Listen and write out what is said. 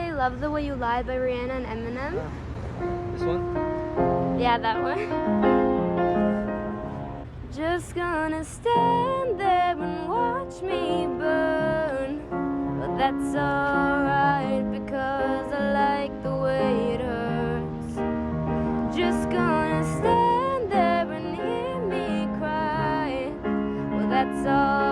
play Love the Way You Lie by Rihanna and Eminem? This one? Yeah, that one. Just gonna stand there and watch me burn. But that's alright because I like the way it hurts. Just gonna stand there and hear me cry. Well, that's all